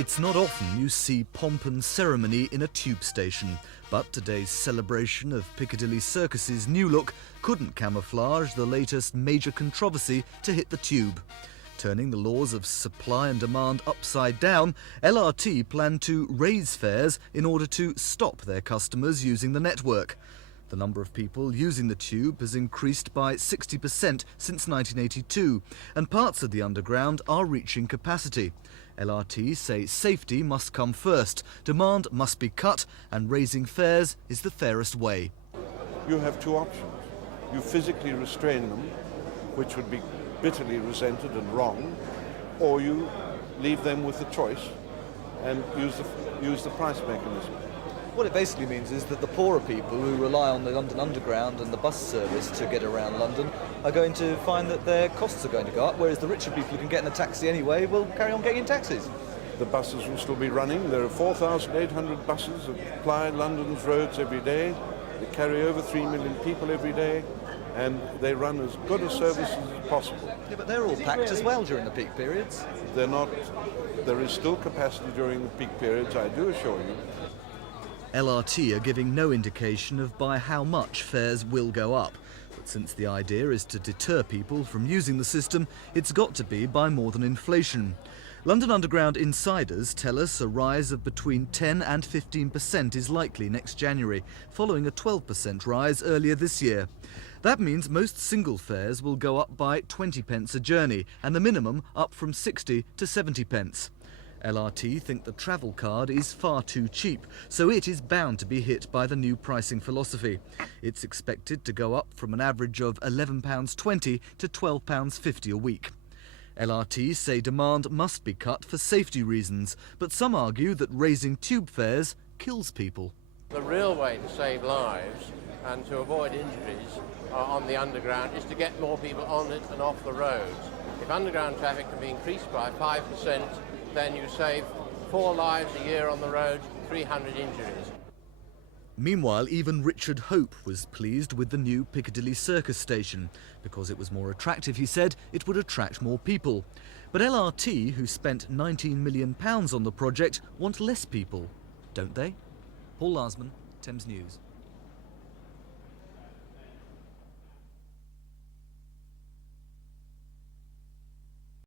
It's not often you see pomp and ceremony in a tube station, but today's celebration of Piccadilly Circus's new look couldn't camouflage the latest major controversy to hit the tube. Turning the laws of supply and demand upside down, LRT plan to raise fares in order to stop their customers using the network. The number of people using the tube has increased by 60% since 1982, and parts of the Underground are reaching capacity. LRT say safety must come first, demand must be cut, and raising fares is the fairest way. You have two options. You physically restrain them, which would be bitterly resented and wrong, or you leave them with the choice and use the price mechanism. What it basically means is that the poorer people who rely on the London Underground and the bus service to get around London are going to find that their costs are going to go up, whereas the richer people who can get in a taxi anyway will carry on getting in taxis. The buses will still be running. There are 4,800 buses that ply London's roads every day. They carry over 3 million people every day, and they run as good a service as possible. Yeah, but they're all packed as well during the peak periods. They're not. There is still capacity during the peak periods, I do assure you. LRT are giving no indication of by how much fares will go up. But since the idea is to deter people from using the system, it's got to be by more than inflation. London Underground insiders tell us a rise of between 10 and 15% is likely next January, following a 12% rise earlier this year. That means most single fares will go up by 20 pence a journey, and the minimum up from 60 to 70 pence. LRT think the travel card is far too cheap, so it is bound to be hit by the new pricing philosophy. It's expected to go up from an average of £11.20 to £12.50 a week. LRT say demand must be cut for safety reasons, but some argue that raising tube fares kills people. The real way to save lives and to avoid injuries on the Underground is to get more people on it and off the roads. If Underground traffic can be increased by 5%, then you save 4 lives a year on the road, 300 injuries. Meanwhile, even Richard Hope was pleased with the new Piccadilly Circus station. Because it was more attractive, he said, it would attract more people. But LRT, who spent £19 million on the project, want less people, don't they? Paul Larsman, Thames News.